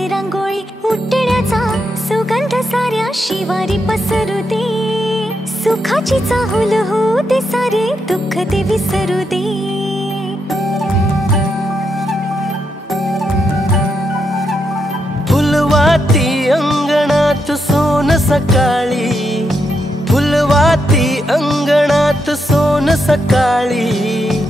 दिसे रांगोळी उठण्याचा सुगंध साऱ्या शिवारी पसरू दे सुखाची चाहूल होऊ दे सारे दुःख ते विसरू दे फुलवाती अंगणात सोन सकाळी फुलवाती अंगणात सोन सकाळी